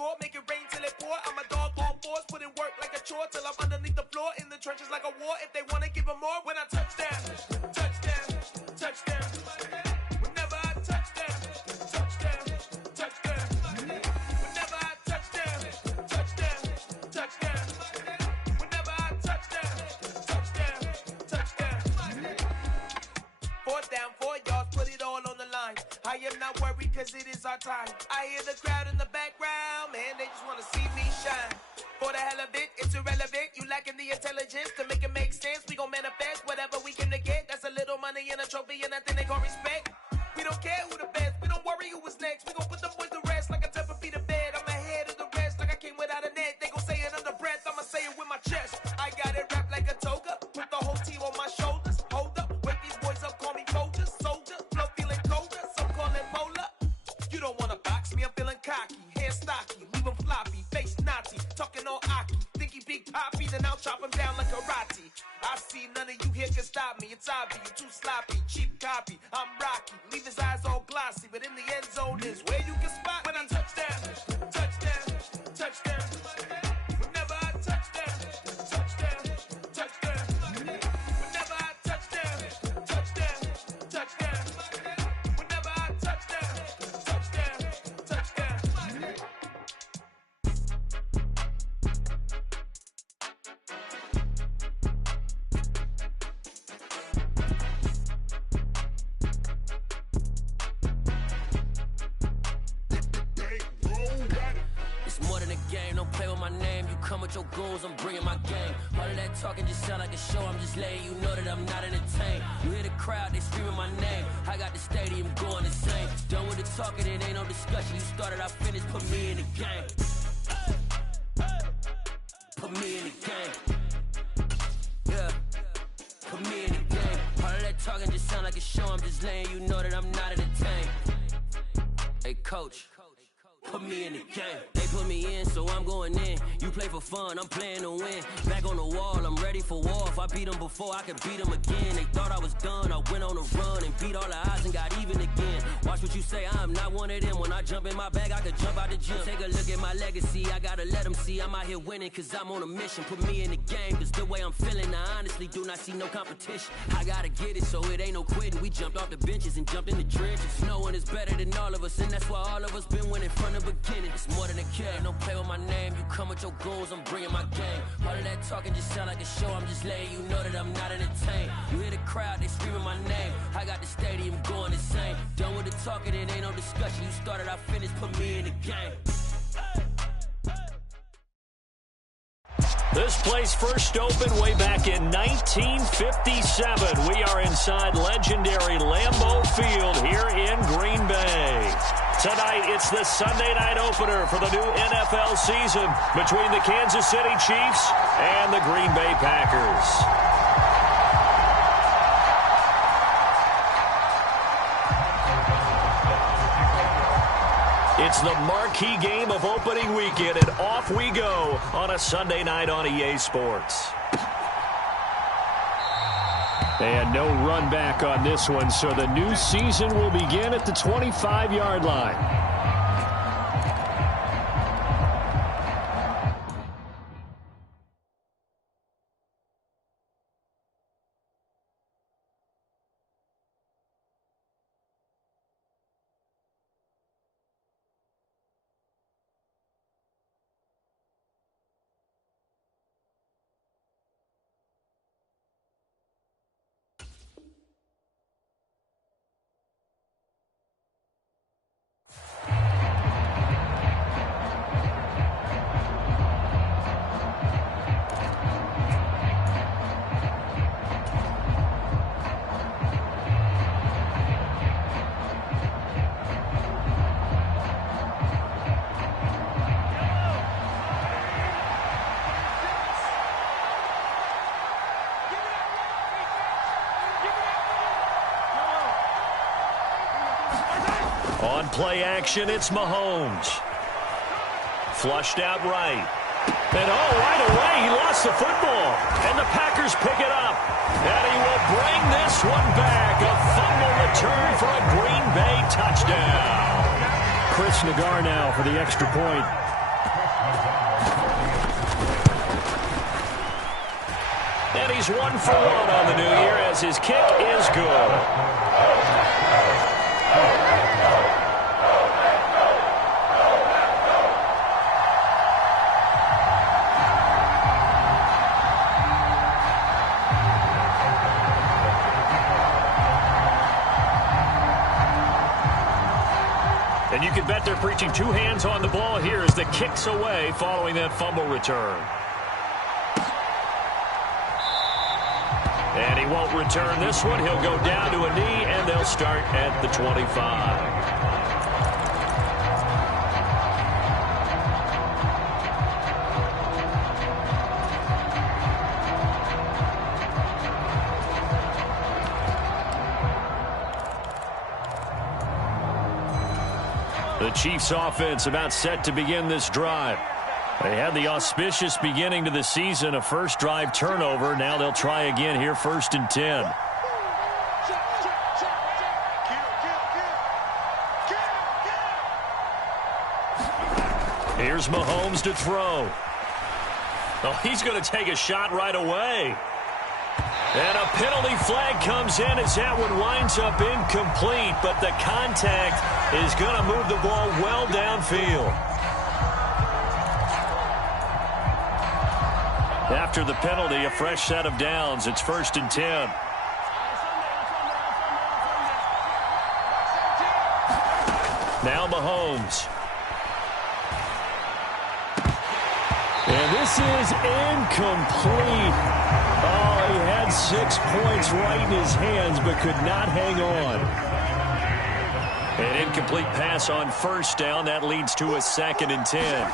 court, make it rain till it pour. I'm a dog on fours, put in work like a chore till I'm underneath the floor, in the trenches like a war. If they wanna give them more, when I touch down, touchdown, touchdown. Whenever I touch down, touchdown, touchdown. Whenever I touch down, touchdown, touchdown. Whenever I touch down, touchdown, touchdown. 4th down, 4 yards, put it all on the line. I am not worried cause it is our time. I hear the crowd in the background, man, they just wanna see me shine. For the hell of it, it's irrelevant. You lacking the intelligence to make it make sense. We gon' manifest whatever we came to get. That's a little money and a trophy and nothing they gon' respect. We don't care who the best, we don't worry who was next. We gon' put them boys to rest like a temper feet of bed. I'm ahead of the rest like I came without a net. They gon' say it under breath, I'ma say it with my chest. I got it wrapped like a toga, put the whole team on my shoulders. Hold up, wake these boys up, call me Folger, soldier. Flow feeling colder, some call it polar. You don't wanna box me, I'm feeling cocky. Hair stocky, leave him floppy, face Nazi. Talking all Aki, think he big poppy, then I'll chop him down like karate. I see none of you here can stop me. It's obvious, you too sloppy, cheap copy. I'm Rocky, leave his eyes all glossy, but in the end zone is where you can spot when I touch down, touchdown, touchdown. Whenever I touch down, touchdown, touchdown. Whenever I touch down, touchdown, touchdown. Whenever I touch down, touchdown, touchdown. It's more than a game, don't play with my name. You come with your goons, I'm bringing my gang. All of that talking just sound like a show, I'm just letting you know that I'm not entertained. You hear the crowd, they screaming my name. I got the stadium going insane. Done with the talking, it ain't no discussion. You started, I finished, put me in the game. Put me in the game. Yeah, put me in the game. All of that talking just sound like a show, I'm just letting you know that I'm not entertained. Hey coach, put me in the game. They put me in, so I'm going in. You play for fun, I'm playing to win. Back on the wall, I'm ready for war. If I beat them before, I could beat them again. They thought I was done, I went on a run and beat all the odds and got even again. Watch what you say, I'm not one of them. When I jump in my bag, I could jump out the gym. Take a look at my legacy, I gotta let them see I'm out here winning, cause I'm on a mission. Put me in the game, cause the way I'm feeling, I honestly do not see no competition. I gotta get it, so it ain't no quitting. We jumped off the benches and jumped in the trenches. No one is better than all of us, and that's why all of us been winning from the beginning. It's more than a game, don't play with my name. You come with your goons, I'm bringing my game. All of that talking just sound like a show, I'm just letting you know that I'm not entertained. You hear the crowd, they screaming my name. I got the stadium going insane. Done with the talking, it ain't no discussion. You started, I finished, put me in the game. This place first opened way back in 1957. We are inside legendary Lambeau Field here in Green Bay. Tonight, it's the Sunday night opener for the new NFL season between the Kansas City Chiefs and the Green Bay Packers. It's the marquee game of opening weekend, and off we go on a Sunday night on EA Sports. And no run back on this one, so the new season will begin at the 25-yard line. On play action, it's Mahomes. Flushed out right. And right away, he lost the football. And the Packers pick it up. And he will bring this one back. A fumble return for a Green Bay touchdown. Chris Nagar now for the extra point. he's 1 for 1 on the new year as his kick is good. And you can bet they're preaching 2 hands on the ball here as the kick's away following that fumble return. And he won't return this one. He'll go down to a knee, and they'll start at the 25. The Chiefs offense about set to begin this drive. They had the auspicious beginning to the season, a first drive turnover. Now they'll try again here, 1st and 10. Here's Mahomes to throw. Oh, he's going to take a shot right away. And a penalty flag comes in as that one winds up incomplete, but the contact is going to move the ball well downfield. After the penalty, a fresh set of downs. It's 1st and 10. Now Mahomes. And this is incomplete. Oh, he had 6 points right in his hands, but could not hang on. An incomplete pass on 1st down. That leads to a 2nd and 10.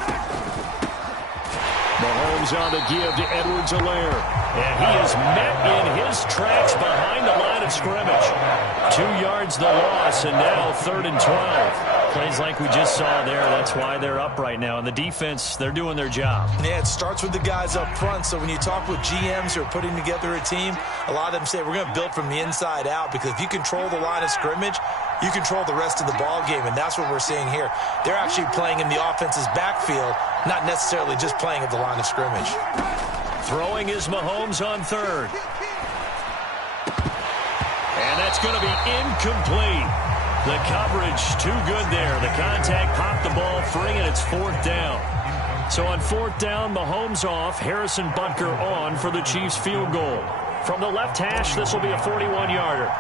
Mahomes on the give to Edwards-Helaire. And he is met in his tracks behind the line of scrimmage. 2 yards the loss, and now 3rd and 12. Plays like we just saw there. That's why they're up right now. And the defense, they're doing their job. Yeah, it starts with the guys up front. So when you talk with GMs who are putting together a team, a lot of them say we're going to build from the inside out, because if you control the line of scrimmage, you control the rest of the ball game, and that's what we're seeing here. They're actually playing in the offense's backfield, not necessarily just playing at the line of scrimmage. Throwing is Mahomes on 3rd. And that's going to be incomplete. The coverage too good there. The contact popped the ball free, and it's 4th down. So on 4th down, Mahomes off, Harrison Butker on for the Chiefs field goal. From the left hash, this will be a 41-yarder.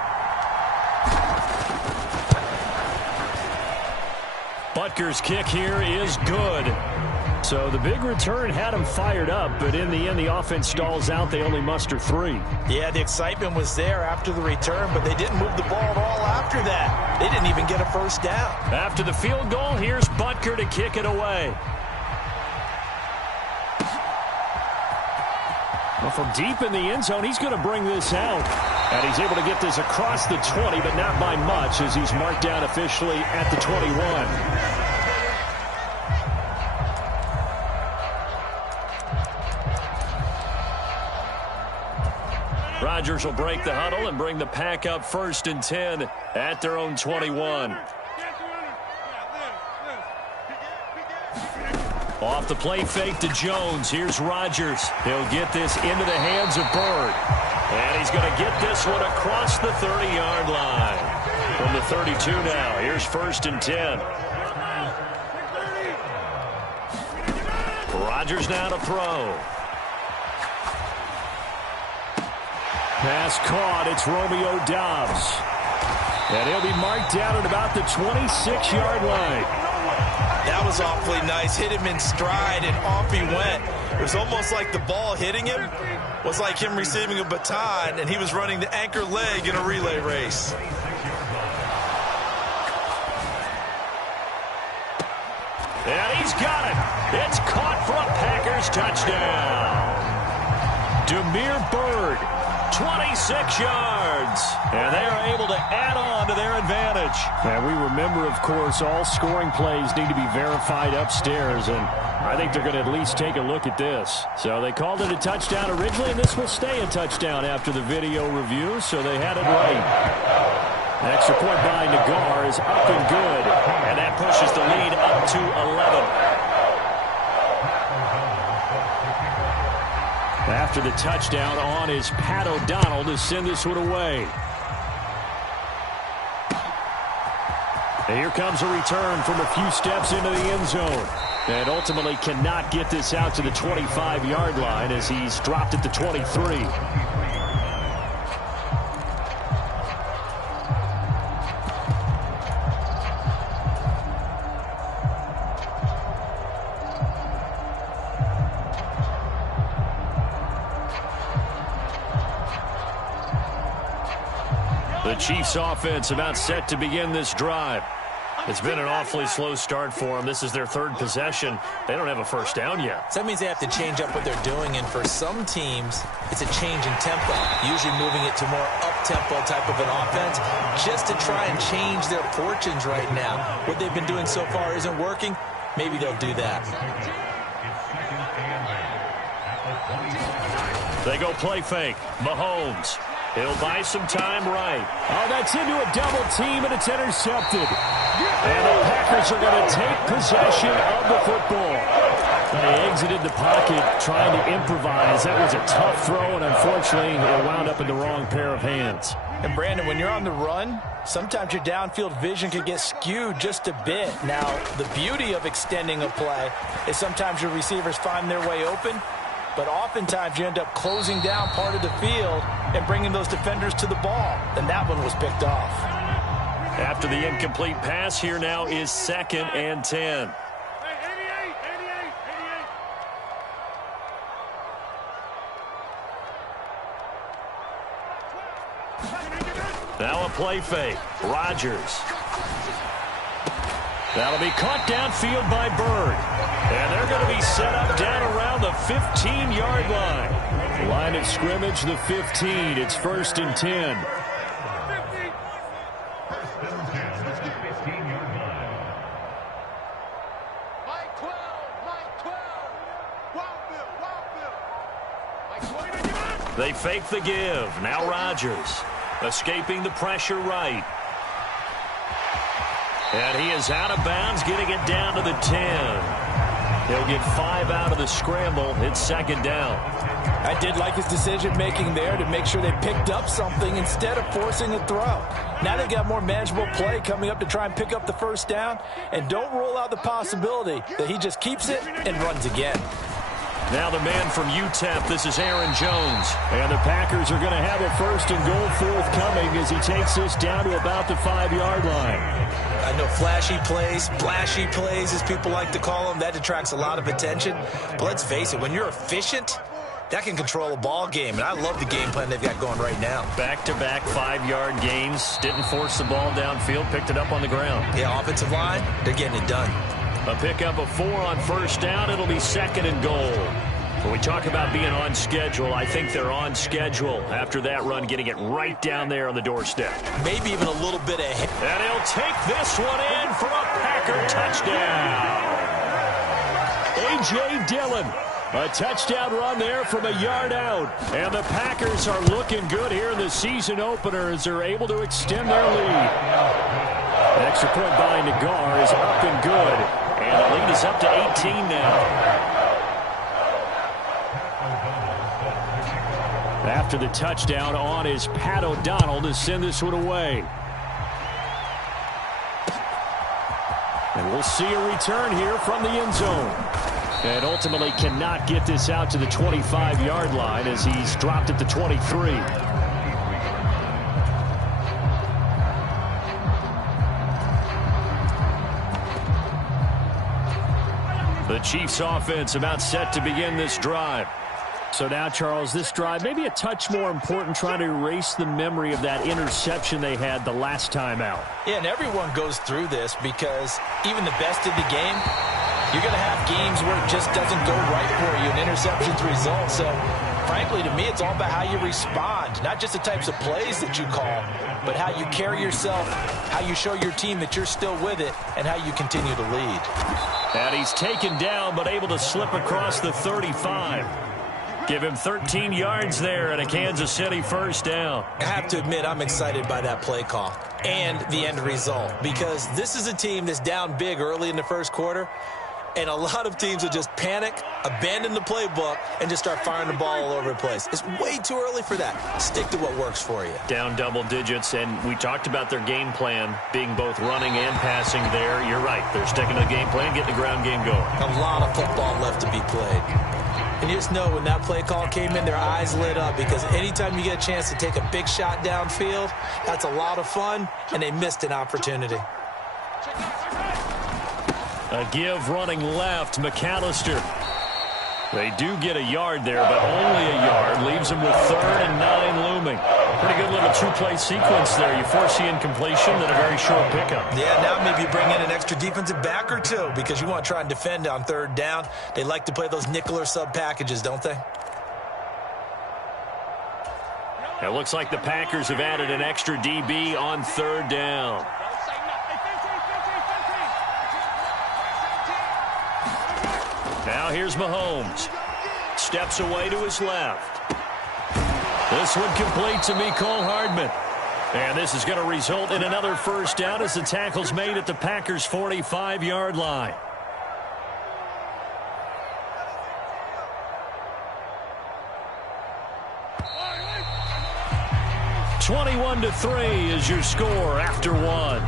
Butker's kick here is good. So the big return had him fired up, but in the end, the offense stalls out. They only muster 3. Yeah, the excitement was there after the return, but they didn't move the ball at all after that. They didn't even get a 1st down. After the field goal, here's Butker to kick it away. Well, from deep in the end zone, he's going to bring this out. And he's able to get this across the 20, but not by much, as he's marked down officially at the 21. Rodgers will break the huddle and bring the pack up 1st and 10 at their own 21. Off the play fake to Jones. Here's Rodgers. He'll get this into the hands of Byrd. And he's going to get this one across the 30-yard line. From the 32 now. Here's 1st and 10. Rodgers now to throw. Pass caught. It's Romeo Doubs. And he'll be marked down at about the 26-yard line. That was awfully nice. Hit him in stride, and off he went. It was almost like the ball hitting him was like him receiving a baton, and he was running the anchor leg in a relay race. And he's got it. It's caught for a Packers touchdown. Damiere Byrd, 26 yards. And they are able to add on to their advantage. And we remember, of course, all scoring plays need to be verified upstairs. And I think they're going to at least take a look at this. So they called it a touchdown originally, and this will stay a touchdown after the video review. So they had it right. An extra point by Nagar is up and good. And that pushes the lead up to 11. After the touchdown on is Pat O'Donnell to send this one away. And here comes a return from a few steps into the end zone. And ultimately cannot get this out to the 25-yard line as he's dropped at the 23. The Chiefs offense about set to begin this drive. It's been an awfully slow start for them. This is their third possession. They don't have a first down yet. So that means they have to change up what they're doing, and for some teams, it's a change in tempo, usually moving it to more up-tempo type of an offense just to try and change their fortunes right now. What they've been doing so far isn't working. Maybe they'll do that. They go play fake. Mahomes. He'll buy some time right. Oh, that's into a double team, and it's intercepted. And the Packers are going to take possession of the football. They exited the pocket trying to improvise. That was a tough throw, and unfortunately, it wound up in the wrong pair of hands. And, Brandon, when you're on the run, sometimes your downfield vision can get skewed just a bit. Now, the beauty of extending a play is sometimes your receivers find their way open, but oftentimes you end up closing down part of the field and bringing those defenders to the ball. And that one was picked off. After the incomplete pass, here now is 2nd and 10. Now a play fake. Rodgers. That'll be caught downfield by Bird. And they're going to be set up down around the 15-yard line. Line of scrimmage, the 15. It's 1st and 10. They fake the give. Now Rodgers. Escaping the pressure right. And he is out of bounds, getting it down to the 10. He'll get 5 out of the scramble. It's 2nd down. I did like his decision-making there to make sure they picked up something instead of forcing a throw. Now they've got more manageable play coming up to try and pick up the first down. And don't rule out the possibility that he just keeps it and runs again. Now the man from UTEP, this is Aaron Jones. And the Packers are going to have a 1st and goal forthcoming as he takes this down to about the 5-yard line. I know flashy plays, splashy plays, as people like to call them, that attracts a lot of attention. But let's face it, when you're efficient, that can control a ball game. And I love the game plan they've got going right now. Back-to-back 5-yard gains. Didn't force the ball downfield. Picked it up on the ground. Yeah, offensive line, they're getting it done. A pickup of 4 on 1st down. It'll be 2nd and goal. When we talk about being on schedule, I think they're on schedule after that run, getting it right down there on the doorstep. Maybe even a little bit ahead. And he'll take this one in for a Packer touchdown. A.J. Dillon. A touchdown run there from a yard out. And the Packers are looking good here in the season opener as they're able to extend their lead. An extra point by Nagar is up and good. And the lead is up to 18 now. After the touchdown, on is Pat O'Donnell to send this one away. And we'll see a return here from the end zone. And ultimately cannot get this out to the 25-yard line as he's dropped at the 23. The Chiefs offense about set to begin this drive. So now, Charles, this drive maybe a touch more important, trying to erase the memory of that interception they had the last time out. Yeah, and everyone goes through this because even the best of the game, you're going to have games where it just doesn't go right for you, and interceptions result. So, frankly, to me, it's all about how you respond, not just the types of plays that you call, but how you carry yourself, how you show your team that you're still with it, and how you continue to lead. And he's taken down, but able to slip across the 35. Give him 13 yards there and a Kansas City first down. I have to admit, I'm excited by that play call and the end result, because this is a team that's down big early in the first quarter, And a lot of teams will just panic, abandon the playbook, and just start firing the ball all over the place. It's way too early for that. Stick to what works for you. Down double digits, and we talked about their game plan being both running and passing there. You're right. They're sticking to the game plan, getting the ground game going. A lot of football left to be played. And you just know when that play call came in, their eyes lit up because anytime you get a chance to take a big shot downfield, that's a lot of fun, and they missed an opportunity. A give running left, McAllister. They do get a yard there, but only a yard. Leaves them with 3rd and 9 looming. Pretty good little two-play sequence there. You force the incompletion, then a very short pickup. Yeah, now maybe you bring in an extra defensive back or two because you want to try and defend on 3rd down. They like to play those nickel or sub packages, don't they? It looks like the Packers have added an extra DB on 3rd down. Now here's Mahomes. Steps away to his left. This one complete to Mecole Hardman. And this is going to result in another 1st down as the tackle's made at the Packers' 45-yard line. (21-3) is your score after 1.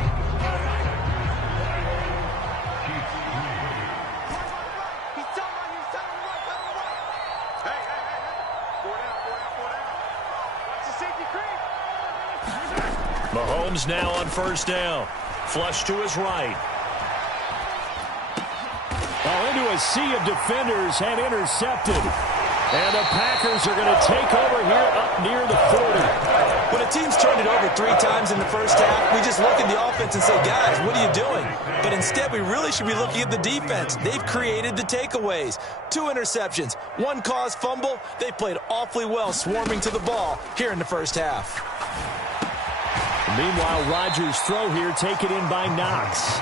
Mahomes now on 1st down. Flush to his right. Into a sea of defenders and intercepted. And the Packers are going to take over here up near the 40. When a team's turned it over 3 times in the 1st half, we just look at the offense and say, guys, what are you doing? But instead, we really should be looking at the defense. They've created the takeaways. 2 interceptions, 1 caused fumble. They played awfully well swarming to the ball here in the 1st half. Meanwhile, Rodgers' throw here taken in by Knox.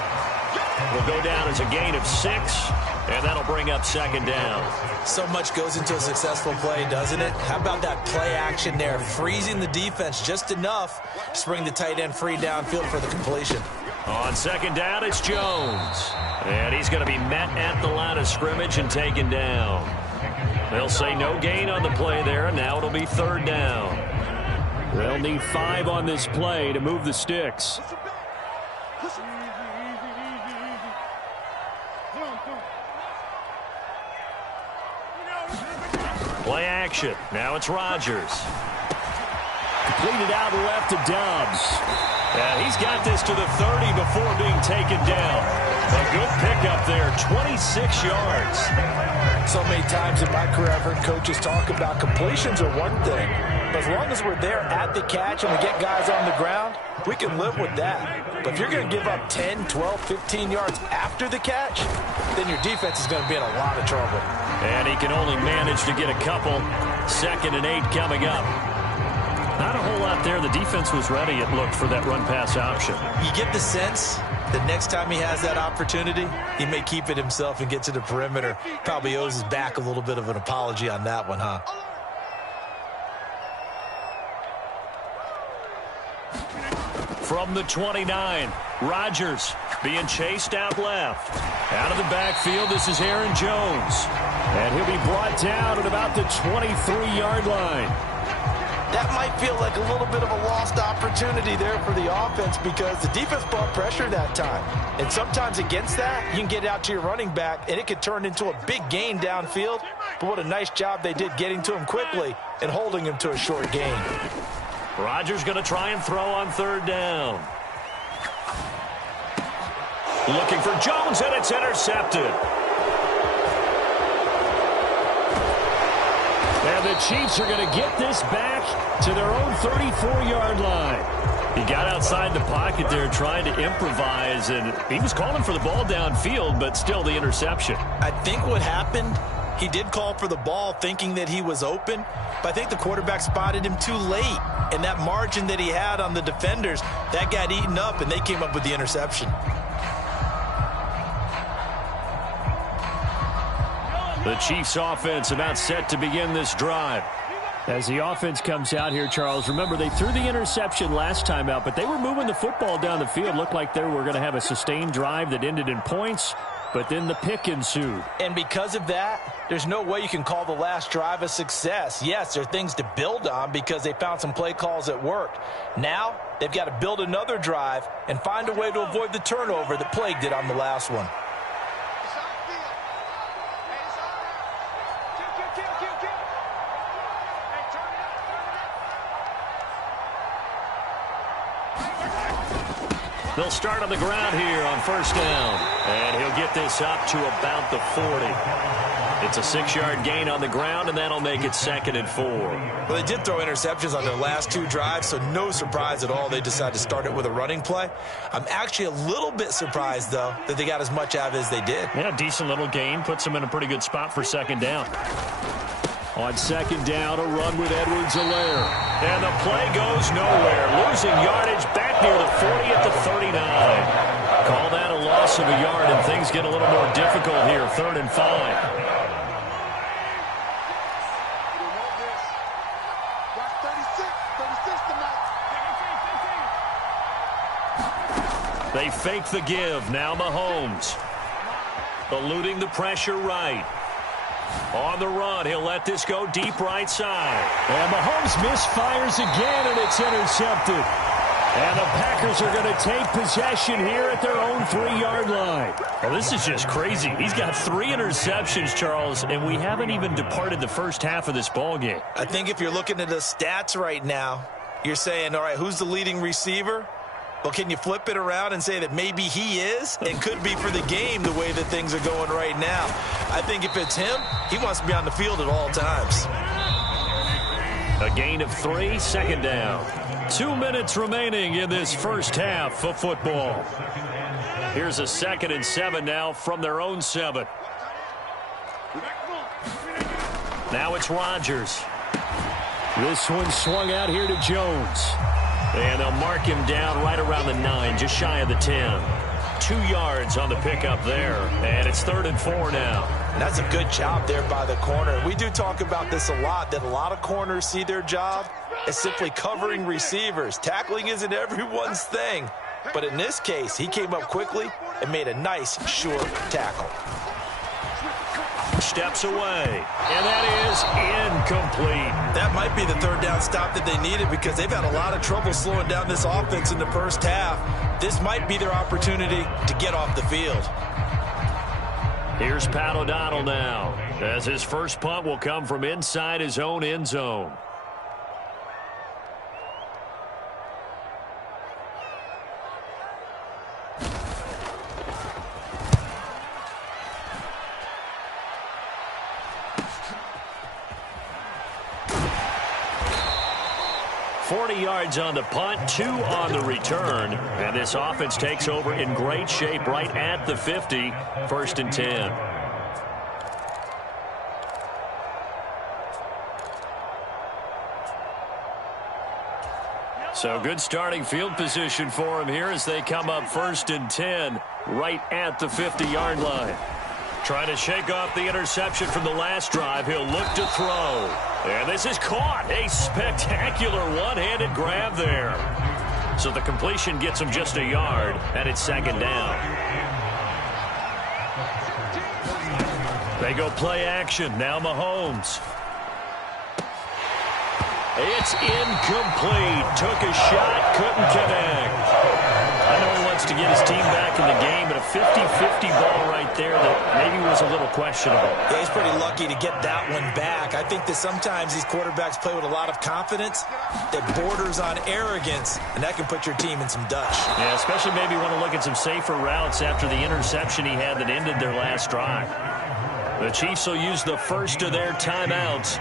Will go down as a gain of 6, and that'll bring up 2nd down. So much goes into a successful play, doesn't it? How about that play action there, freezing the defense just enough to bring the tight end free downfield for the completion. On 2nd down, it's Jones. And he's going to be met at the line of scrimmage and taken down. They'll say no gain on the play there, and now it'll be 3rd down. They'll need 5 on this play to move the sticks. Play action. Now it's Rodgers. Completed out left to Doubs. And he's got this to the 30 before being taken down. A good pickup there, 26 yards. So many times in my career I've heard coaches talk about completions are one thing. But as long as we're there at the catch and we get guys on the ground, we can live with that. But if you're going to give up 10, 12, 15 yards after the catch, then your defense is going to be in a lot of trouble. And he can only manage to get a couple. 2nd and 8 coming up. Not a whole lot there. The defense was ready, it looked, for that run-pass option. You get the sense that next time he has that opportunity, he may keep it himself and get to the perimeter. Probably owes his back a little bit of an apology on that one, huh? From the 29, Rodgers being chased out left. Out of the backfield, this is Aaron Jones. And he'll be brought down at about the 23-yard line. That might feel like a little bit of a lost opportunity there for the offense because the defense brought pressure that time. And sometimes against that, you can get out to your running back, and it could turn into a big gain downfield. But what a nice job they did getting to him quickly and holding him to a short gain. Rodgers going to try and throw on 3rd down. Looking for Jones, and it's intercepted. And the Chiefs are going to get this back to their own 34-yard line. He got outside the pocket there trying to improvise, and he was calling for the ball downfield, but still the interception. I think what happened, he did call for the ball thinking that he was open, but I think the quarterback spotted him too late. And that margin that he had on the defenders, that got eaten up, and they came up with the interception. The Chiefs offense about set to begin this drive. As the offense comes out here, Charles, remember they threw the interception last time out, but they were moving the football down the field. Looked like they were going to have a sustained drive that ended in points. but then the pick ensued. And because of that, there's no way you can call the last drive a success. Yes, there are things to build on because they found some play calls that worked. Now, they've got to build another drive and find a way to avoid the turnover that plagued it on the last one. They'll start on the ground here on first down. And he'll get this up to about the 40. It's a 6-yard gain on the ground, and that'll make it 2nd and 4. Well, they did throw interceptions on their last 2 drives, so no surprise at all they decided to start it with a running play. I'm actually a little bit surprised, though, that they got as much out of it as they did. Yeah, decent little gain. Puts them in a pretty good spot for 2nd down. On 2nd down, a run with Edwards-Helaire. And the play goes nowhere. Losing yardage back near the 40 at the 39. Call that a loss of a yard, and things get a little more difficult here. 3rd and 5. They fake the give. Now Mahomes. Eluding the pressure right. On the run, he'll let this go deep right side. And Mahomes misfires again, and it's intercepted. And the Packers are going to take possession here at their own 3-yard line. Well, this is just crazy. He's got 3 interceptions, Charles, and we haven't even departed the first half of this ball game. I think if you're looking at the stats right now, you're saying, all right, who's the leading receiver? Well, can you flip it around and say that maybe he is and could be for the game the way that things are going right now? I think if it's him, he wants to be on the field at all times. A gain of 3, 2nd down. 2 minutes remaining in this first half of football. Here's a 2nd and 7 now from their own 7. Now it's Rodgers. This one swung out here to Jones. And they'll mark him down right around the 9, just shy of the 10. 2 yards on the pickup there. And it's 3rd and 4 now. And that's a good job there by the corner. We do talk about this a lot, that a lot of corners see their job as simply covering receivers. Tackling isn't everyone's thing. But in this case, he came up quickly and made a nice, short tackle. Steps away, and that is incomplete. That might be the 3rd down stop that they needed because they've had a lot of trouble slowing down this offense in the first half. This might be their opportunity to get off the field. Here's Pat O'Donnell now, as his first punt will come from inside his own end zone. Yards on the punt, 2 on the return, and this offense takes over in great shape right at the 50, 1st and 10. So good starting field position for him here as they come up 1st and 10 right at the 50-yard line. Trying to shake off the interception from the last drive. He'll look to throw. And this is caught. A spectacular one-handed grab there. So the completion gets him just a yard, and it's 2nd down. They go play action. Now Mahomes. It's incomplete. Took a shot, couldn't connect. I know he wants to get his team back in the game, but a 50-50 ball right there that maybe was a little questionable. Yeah, he's pretty lucky to get that one back. I think that sometimes these quarterbacks play with a lot of confidence that borders on arrogance, and that can put your team in some dutch. Yeah, especially maybe want to look at some safer routes after the interception he had that ended their last drive. The Chiefs will use the first of their timeouts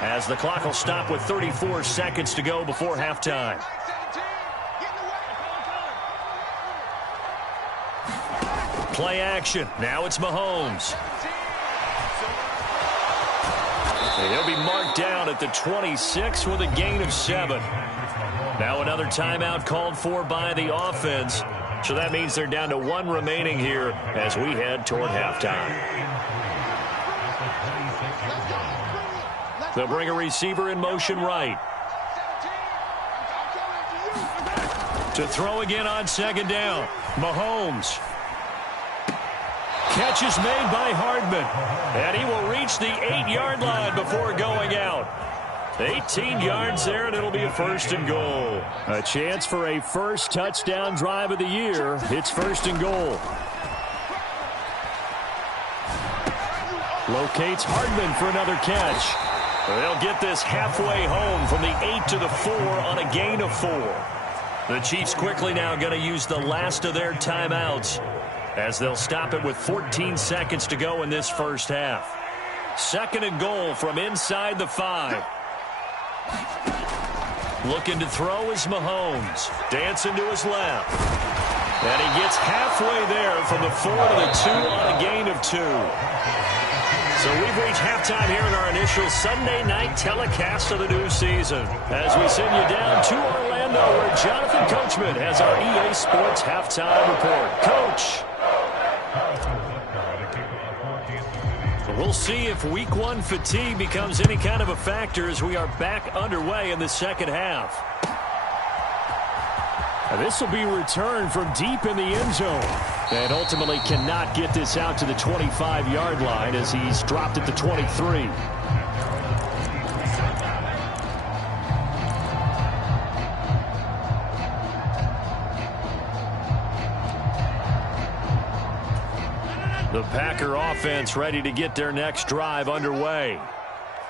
as the clock will stop with 34 seconds to go before halftime. Play action. Now it's Mahomes. He'll be marked down at the 26 with a gain of 7. Now another timeout called for by the offense. So that means they're down to 1 remaining here as we head toward halftime. They'll bring a receiver in motion right. To throw again on 2nd down. Mahomes. catch is made by Hardman. And he will reach the 8-yard line before going out. 18 yards there, and it'll be a 1st and goal. A chance for a first touchdown drive of the year. It's 1st and goal. Locates Hardman for another catch. They'll get this halfway home from the 8 to the 4 on a gain of 4. The Chiefs quickly now going to use the last of their timeouts as they'll stop it with 14 seconds to go in this first half. 2nd and goal from inside the 5. Looking to throw is Mahomes. Dancing to his left. And he gets halfway there from the 4 to the 2 on a gain of 2. So we've reached halftime here in our initial Sunday night telecast of the new season. As we send you down to Orlando, where Jonathan Coachman has our EA Sports halftime report. Coach. We'll see if Week 1 fatigue becomes any kind of a factor as we are back underway in the second half. This will be returned from deep in the end zone. And ultimately cannot get this out to the 25-yard line as he's dropped at the 23. The Packer offense ready to get their next drive underway.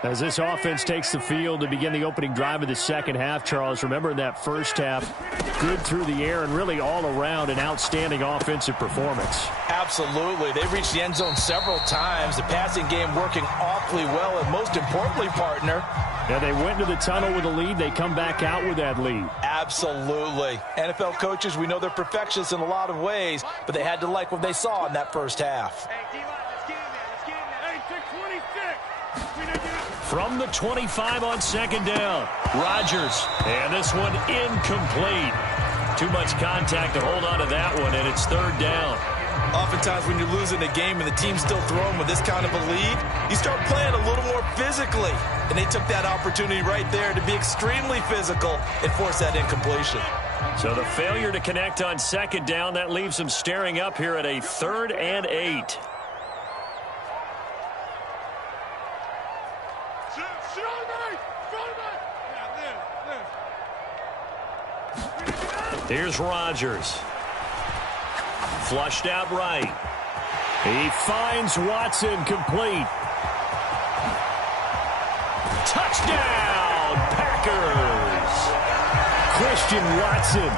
As this offense takes the field to begin the opening drive of the second half, Charles, remember in that first half, good through the air and really all around an outstanding offensive performance. Absolutely. They reached the end zone several times. The passing game working awfully well, and most importantly, partner. Yeah, they went into the tunnel with a lead. They come back out with that lead. Absolutely. NFL coaches, we know they're perfectionists in a lot of ways, but they had to like what they saw in that first half. From the 25 on 2nd down, Rodgers. And this one incomplete. Too much contact to hold on to that one, and it's 3rd down. Oftentimes when you're losing a game and the team's still throwing with this kind of a lead, you start playing a little more physically. And they took that opportunity right there to be extremely physical and force that incompletion. So the failure to connect on 2nd down, that leaves them staring up here at a 3rd and 8. Here's Rodgers. Flushed out right. He finds Watson complete. Touchdown, Packers. Christian Watson,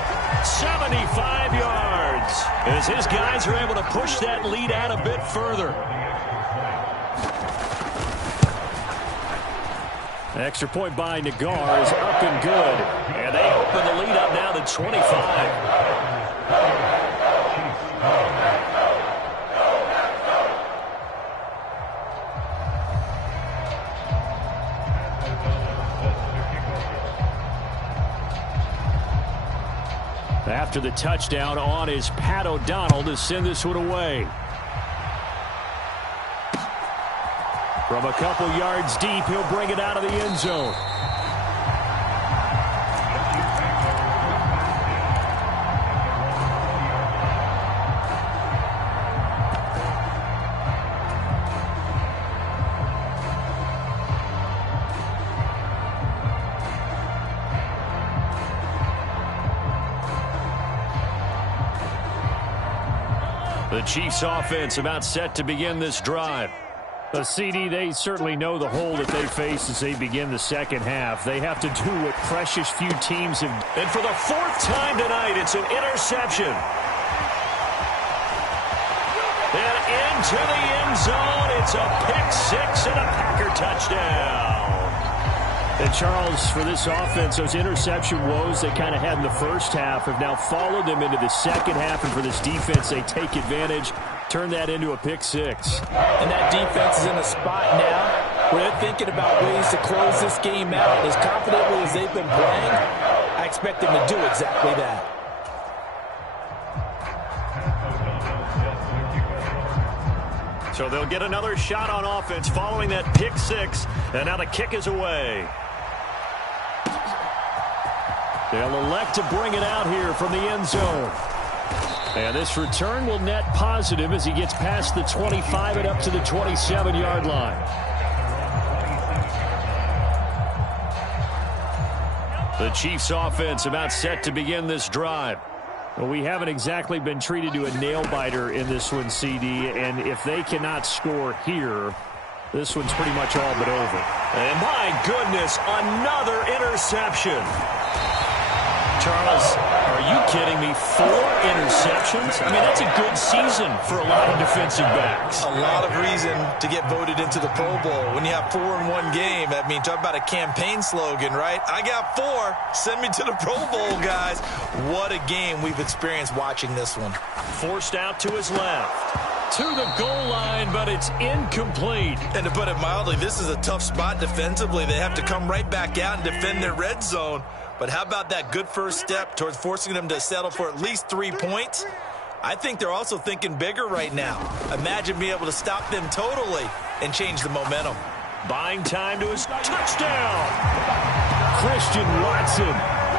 75 yards. As his guys are able to push that lead out a bit further. Extra point by Nagar is up and good. And they open the lead up now to 25. After the touchdown, on is Pat O'Donnell to send this one away. From a couple yards deep, he'll bring it out of the end zone. The Chiefs offense about set to begin this drive. The CD, they certainly know the hole that they face as they begin the second half. They have to do what precious few teams have. And for the 4th time tonight, it's an interception. And into the end zone, it's a pick-6 and a Packer touchdown. And Charles, for this offense, those interception woes they kind of had in the first half have now followed them into the second half. And for this defense, they take advantage, turn that into a pick-6. And that defense is in a spot now where they're thinking about ways to close this game out. As confidently as they've been playing, I expect them to do exactly that. So they'll get another shot on offense following that pick-6. And now the kick is away. They'll elect to bring it out here from the end zone. And this return will net positive as he gets past the 25 and up to the 27-yard line. The Chiefs offense about set to begin this drive. Well, we haven't exactly been treated to a nail-biter in this one, CD, and if they cannot score here, this one's pretty much all but over. And my goodness, another interception. Charles, are you kidding me? 4 interceptions? I mean, that's a good season for a lot of defensive backs. A lot of reason to get voted into the Pro Bowl. When you have 4 in one game, I mean, talk about a campaign slogan, right? I got 4. Send me to the Pro Bowl, guys. What a game we've experienced watching this one. Forced out to his left. To the goal line, but it's incomplete. And to put it mildly, this is a tough spot defensively. They have to come right back out and defend their red zone. But how about that good first step towards forcing them to settle for at least 3 points? I think they're also thinking bigger right now. Imagine being able to stop them totally and change the momentum. Buying time to his touchdown. Christian Watson,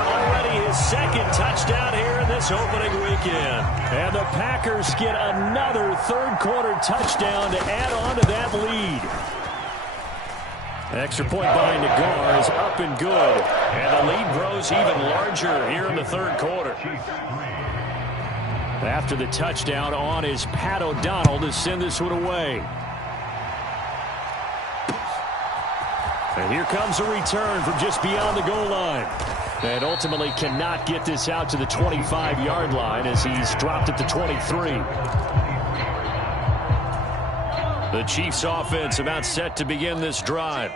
already his second touchdown here in this opening weekend. And the Packers get another third-quarter touchdown to add on to that lead. Extra point by Nagar is up and good. And the lead grows even larger here in the third quarter. After the touchdown on is Pat O'Donnell to send this one away. And here comes a return from just beyond the goal line. And ultimately cannot get this out to the 25-yard line as he's dropped at the 23. The Chiefs offense about set to begin this drive.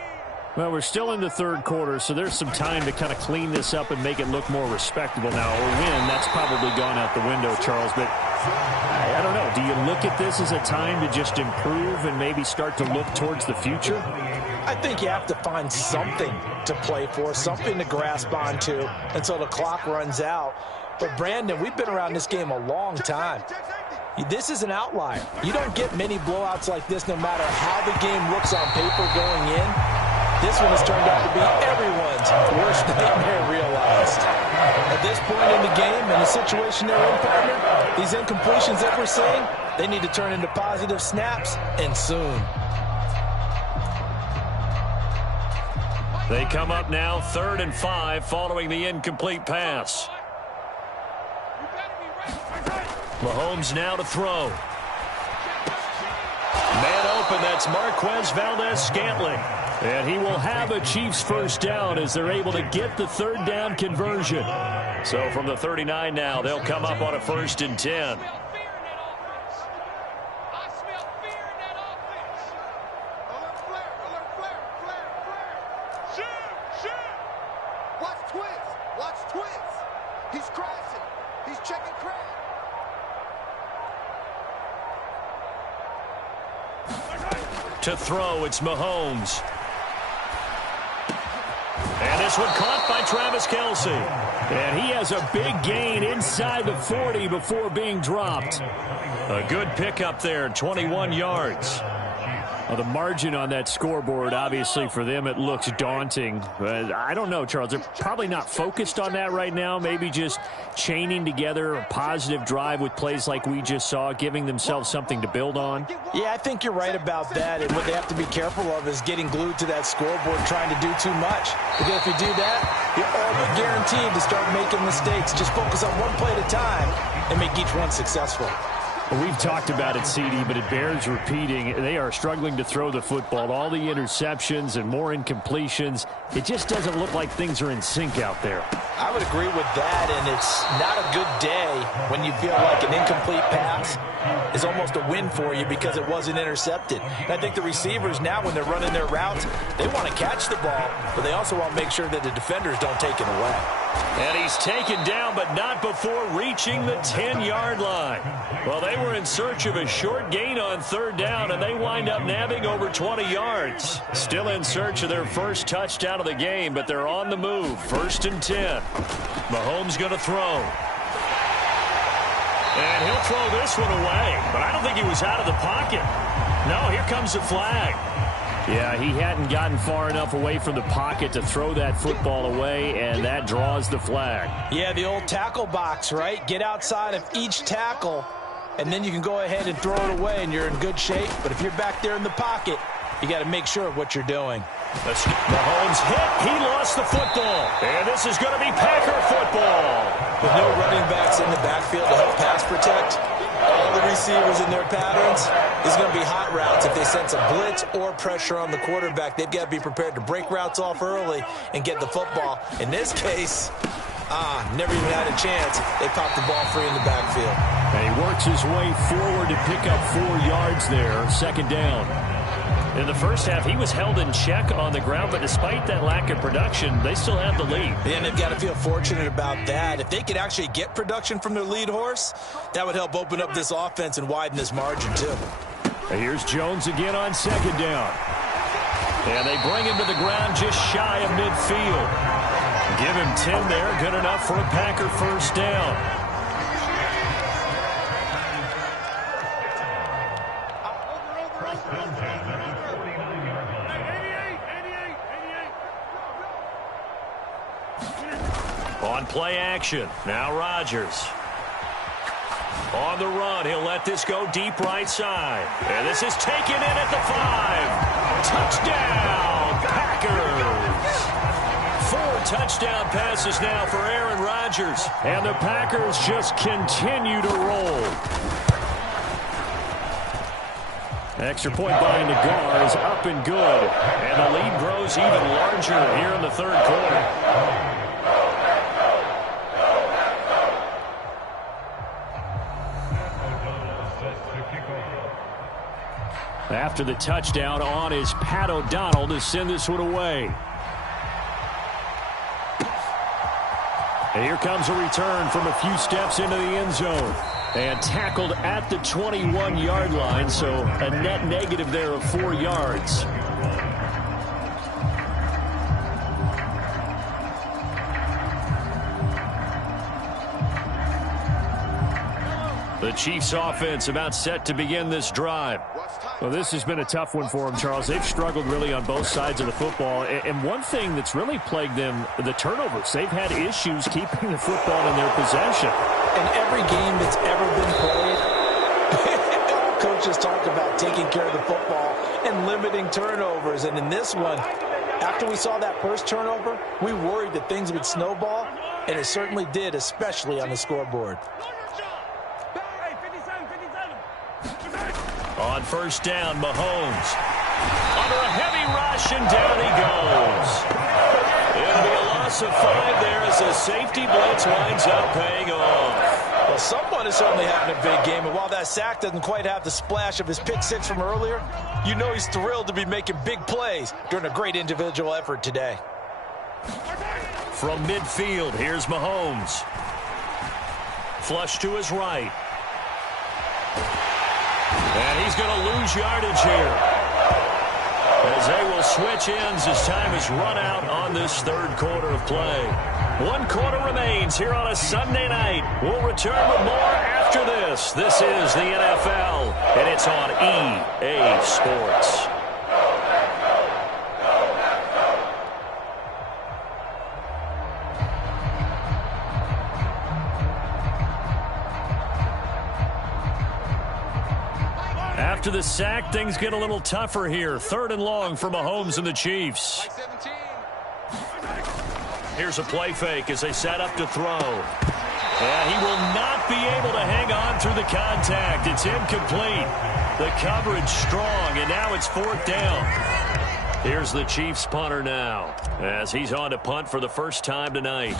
Well, we're still in the third quarter, so there's some time to kind of clean this up and make it look more respectable now. Or win, that's probably gone out the window, Charles. But I don't know. Do you look at this as a time to just improve and maybe start to look towards the future? I think you have to find something to play for, something to grasp onto until the clock runs out. But, Brandon, we've been around this game a long time. This is an outlier. You don't get many blowouts like this no matter how the game looks on paper going in. This one has turned out to be everyone's worst nightmare realized. At this point in the game and the situation they're in, partner, these incompletions that we're seeing, they need to turn into positive snaps, and soon. They come up now 3rd and 5 following the incomplete pass. Mahomes now to throw. Man open, that's Marquez Valdes-Scantling. And he will have a Chiefs first down as they're able to get the third down conversion. So from the 39 now, they'll come up on a 1st and 10. To throw, it's Mahomes. And this one caught by Travis Kelce. And he has a big gain inside the 40 before being dropped. A good pickup there, 21 yards. Well, the margin on that scoreboard, obviously for them, it looks daunting. But I don't know, Charles. They're probably not focused on that right now. Maybe just chaining together a positive drive with plays like we just saw, giving themselves something to build on. Yeah, I think you're right about that. And what they have to be careful of is getting glued to that scoreboard trying to do too much. Because if you do that, you're all but guaranteed to start making mistakes. Just focus on one play at a time and make each one successful. Well, we've talked about it, CD, but it bears repeating. They are struggling to throw the football. All the interceptions and more incompletions. It just doesn't look like things are in sync out there. I would agree with that, and it's not a good day when you feel like an incomplete pass is almost a win for you because it wasn't intercepted. And I think the receivers now, when they're running their routes, they want to catch the ball, but they also want to make sure that the defenders don't take it away. And he's taken down, but not before reaching the 10-yard line. Well, they were in search of a short gain on 3rd down, and they wind up nabbing over 20 yards. Still in search of their first touchdown of the game, but they're on the move. 1st and 10. Mahomes going to throw. And he'll throw this one away, but I don't think he was out of the pocket. No, here comes the flag. Yeah, he hadn't gotten far enough away from the pocket to throw that football away, and that draws the flag. Yeah, the old tackle box, right? Get outside of each tackle, and then you can go ahead and throw it away, and you're in good shape. But if you're back there in the pocket, you got to make sure of what you're doing. Mahomes hit. He lost the football. And this is going to be Packer football. With no running backs in the backfield to help pass protect, all the receivers in their patterns, is going to be hot routes. If they sense a blitz or pressure on the quarterback, they've got to be prepared to break routes off early and get the football. In this case, never even had a chance. They popped the ball free in the backfield. And he works his way forward to pick up 4 yards there, second down. In the first half, he was held in check on the ground, but despite that lack of production, they still have the lead. And they've got to feel fortunate about that. If they could actually get production from their lead horse, that would help open up this offense and widen this margin, too. And here's Jones again on second down. And they bring him to the ground just shy of midfield. Give him 10 there, good enough for a Packer first down. On play action, now Rodgers. On the run, he'll let this go deep right side. And this is taken in at the 5. Touchdown, Packers. 4 touchdown passes now for Aaron Rodgers. And the Packers just continue to roll. Extra point by Nagar is up and good. And the lead grows even larger here in the third quarter. After the touchdown, on is Pat O'Donnell to send this one away. And here comes a return from a few steps into the end zone. And tackled at the 21-yard line, so a net negative there of 4 yards. The Chiefs offense about set to begin this drive. Well, this has been a tough one for them, Charles. They've struggled really on both sides of the football. And one thing that's really plagued them, the turnovers. They've had issues keeping the football in their possession. In every game that's ever been played, coaches talk about taking care of the football and limiting turnovers. And in this one, after we saw that first turnover, we worried that things would snowball, and it certainly did, especially on the scoreboard. On first down, Mahomes. Under a heavy rush, and down he goes. It'll be a loss of 5 there as the safety blitz winds up paying off. Well, someone is certainly having a big game, and while that sack doesn't quite have the splash of his pick 6 from earlier, you know he's thrilled to be making big plays during a great individual effort today. From midfield, here's Mahomes. Flush to his right. And he's going to lose yardage here, as they will switch ends as time is run out on this third quarter of play. 1 quarter remains here on a Sunday night. We'll return with more after this. This is the NFL, and it's on EA Sports. After the sack, things get a little tougher here. 3rd and long for Mahomes and the Chiefs. Here's a play fake as they set up to throw. And he will not be able to hang on through the contact. It's incomplete. The coverage strong, and now it's 4th down. Here's the Chiefs punter now, as he's on to punt for the first time tonight.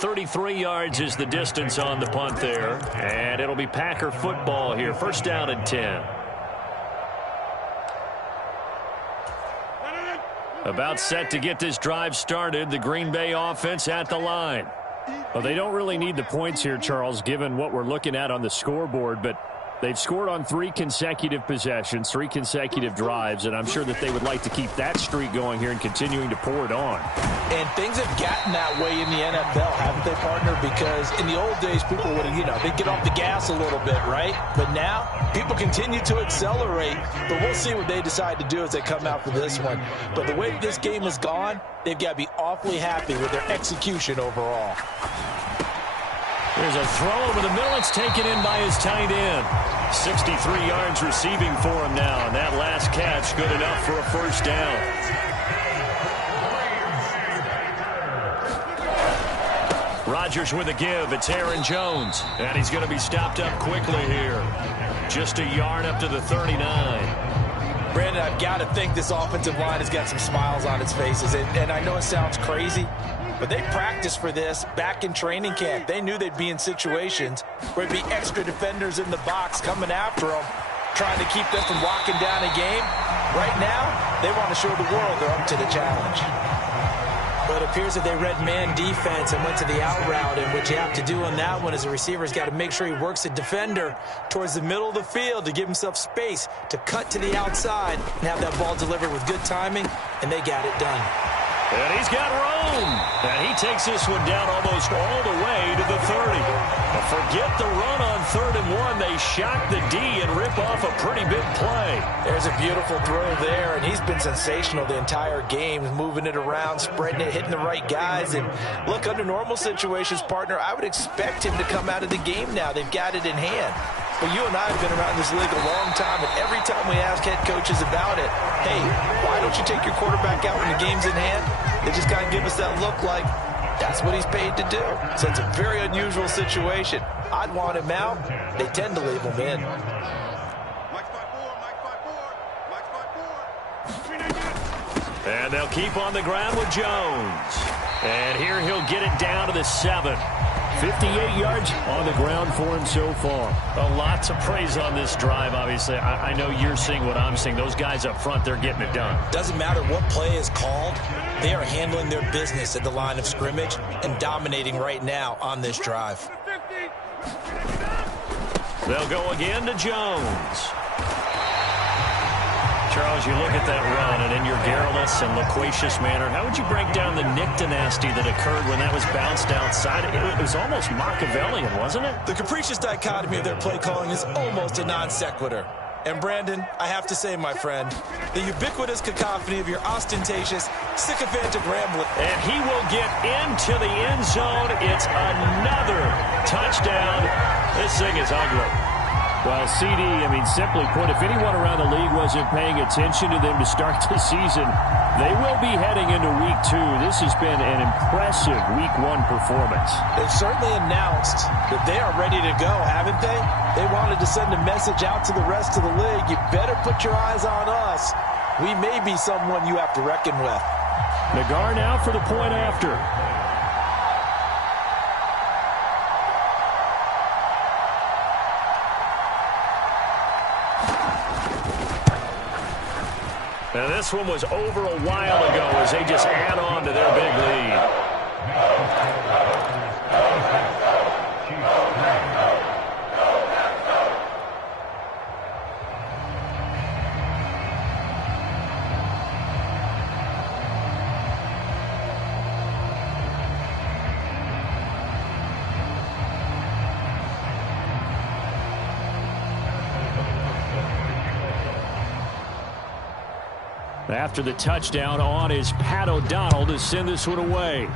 .33 yards is the distance on the punt there. And it'll be Packer football here. First down and 10. About set to get this drive started. The Green Bay offense at the line. Well, they don't really need the points here, Charles, given what we're looking at on the scoreboard. But They've scored on 3 consecutive possessions, 3 consecutive drives, and I'm sure that they would like to keep that streak going here and continuing to pour it on. And things have gotten that way in the NFL, haven't they, partner? Because in the old days, people would, they'd get off the gas a little bit, right? But now, people continue to accelerate. But we'll see what they decide to do as they come out for this one. But the way this game has gone, they've got to be awfully happy with their execution overall. There's a throw over the middle. It's taken in by his tight end. 63 yards receiving for him now, and that last catch good enough for a first down. Rodgers with a give. It's Aaron Jones, and he's going to be stopped up quickly here. Just a yard up to the 39. Brandon, I've got to think this offensive line has got some smiles on its faces, and I know it sounds crazy, but they practiced for this back in training camp. They knew they'd be in situations where there'd be extra defenders in the box coming after them, trying to keep them from locking down a game. Right now, they want to show the world they're up to the challenge. But it appears that they read man defense and went to the out route, and what you have to do on that one is the receiver's got to make sure he works the defender towards the middle of the field to give himself space to cut to the outside and have that ball delivered with good timing, and they got it done. And he's got room. And he takes this one down almost all the way to the 30. But forget the run on 3rd and 1. They shock the D and rip off a pretty big play. There's a beautiful throw there, and he's been sensational the entire game, moving it around, spreading it, hitting the right guys. And look, under normal situations, partner, I would expect him to come out of the game now. They've got it in hand. But you and I have been around this league a long time, and every time we ask head coaches about it, hey, why don't you take your quarterback out when the game's in hand? They just kind of give us that look like that's what he's paid to do. So it's a very unusual situation. I'd want him out. They tend to leave him in. And they'll keep on the ground with Jones. And here he'll get it down to the 7. 58 yards on the ground for him so far. A lot to praise on this drive, obviously. I know you're seeing what I'm seeing. Those guys up front, they're getting it done. Doesn't matter what play is called. They are handling their business at the line of scrimmage and dominating right now on this drive. They'll go again to Jones. Charles, you look at that run, and in your garrulous and loquacious manner, how would you break down the Nick Dynasty that occurred when that was bounced outside? It was almost Machiavellian, wasn't it? The capricious dichotomy of their play calling is almost a non sequitur. And Brandon, I have to say, my friend, the ubiquitous cacophony of your ostentatious, sycophantic rambling. And he will get into the end zone. It's another touchdown. This thing is ugly. Well, CD, simply put, if anyone around the league wasn't paying attention to them to start the season, they will be heading into Week 2. This has been an impressive Week 1 performance. They've certainly announced that they are ready to go, haven't they? They wanted to send a message out to the rest of the league. You better put your eyes on us. We may be someone you have to reckon with. Nagar now for the point after. And this one was over a while ago as they just add on to their big lead. After the touchdown, on is Pat O'Donnell to send this one away.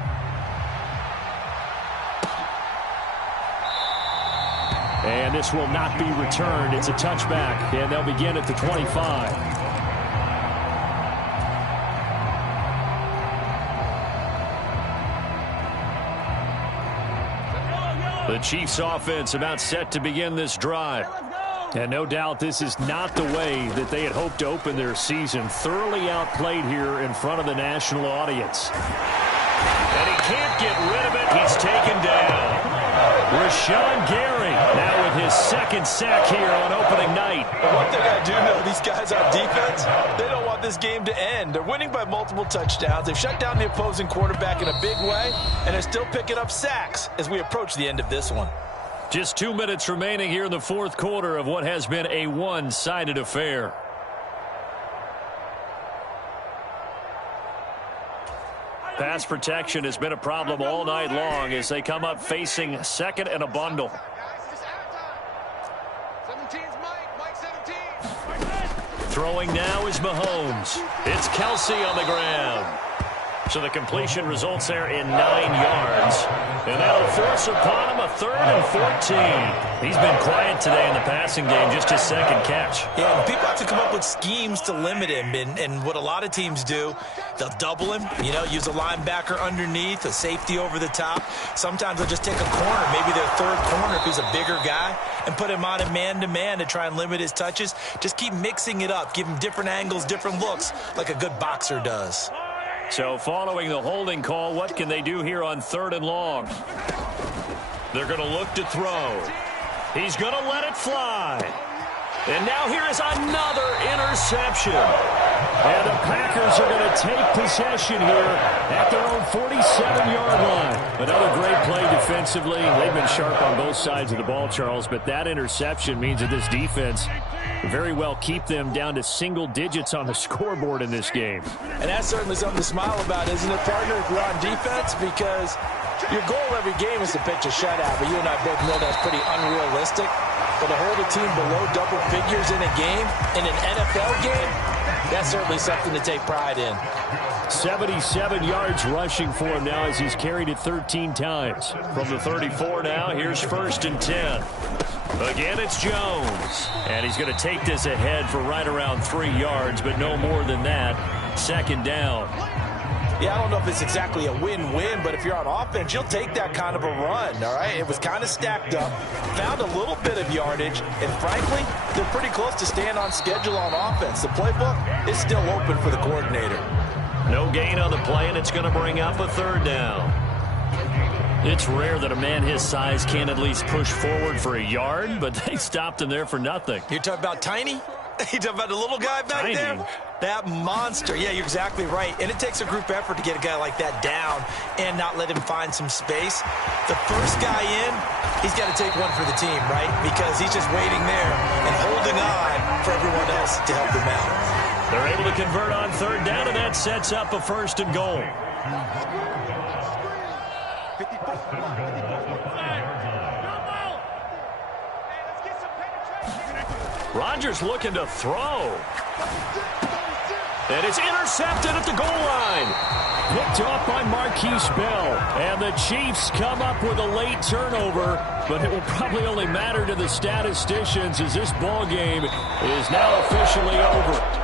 And this will not be returned. It's a touchback, and they'll begin at the 25. The Chiefs offense about set to begin this drive. And no doubt this is not the way that they had hoped to open their season. Thoroughly outplayed here in front of the national audience. And he can't get rid of it. He's taken down. Rashawn Gary now with his second sack here on opening night. One thing I do know, these guys on defense, they don't want this game to end. They're winning by multiple touchdowns. They've shut down the opposing quarterback in a big way, and they're still picking up sacks as we approach the end of this one. Just 2 minutes remaining here in the fourth quarter of what has been a one-sided affair. Pass protection has been a problem all night long as they come up facing second and a bundle. Throwing now is Mahomes. It's Kelsey on the ground. So the completion results there in 9 yards. And that'll force upon him a 3rd and 14. He's been quiet today in the passing game, just his second catch. Yeah, and people have to come up with schemes to limit him. And what a lot of teams do, they'll double him, use a linebacker underneath, a safety over the top. Sometimes they'll just take a corner, maybe their third corner if he's a bigger guy, and put him on a man-to-man to try and limit his touches. Just keep mixing it up. Give him different angles, different looks, like a good boxer does. So following the holding call, what can they do here on 3rd and long? They're going to look to throw. He's going to let it fly. And now here is another interception. And the Packers are going to take possession here at their own 47-yard line. Another great play defensively. They've been sharp on both sides of the ball, Charles, but that interception means that this defense very well keep them down to single digits on the scoreboard in this game. And that's certainly something to smile about, isn't it, partner, if you're on defense? Because your goal every game is to pitch a shutout, but you and I both know that's pretty unrealistic. But to hold a team below double figures in a game, in an NFL game, that's certainly something to take pride in. 77 yards rushing for him now as he's carried it 13 times. From the 34 now, here's 1st and 10. Again, it's Jones. And he's going to take this ahead for right around 3 yards, but no more than that. 2nd down. Yeah, I don't know if it's exactly a win-win, but if you're on offense, you'll take that kind of a run, all right? It was kind of stacked up, found a little bit of yardage, and frankly, they're pretty close to staying on schedule on offense. The playbook is still open for the coordinator. No gain on the play, and it's going to bring up a 3rd down. It's rare that a man his size can at least push forward for a yard, but they stopped him there for nothing. You're talking about Tiny? You talking about the little guy back there? That monster. Yeah, you're exactly right. And it takes a group effort to get a guy like that down and not let him find some space. The first guy in, he's got to take one for the team, right? Because he's just waiting there and holding on for everyone else to help him out. They're able to convert on 3rd down, and that sets up a 1st and goal. Rodgers looking to throw. And it's intercepted at the goal line. Picked off by Marquise Bell. And the Chiefs come up with a late turnover, but it will probably only matter to the statisticians as this ball game is now officially over.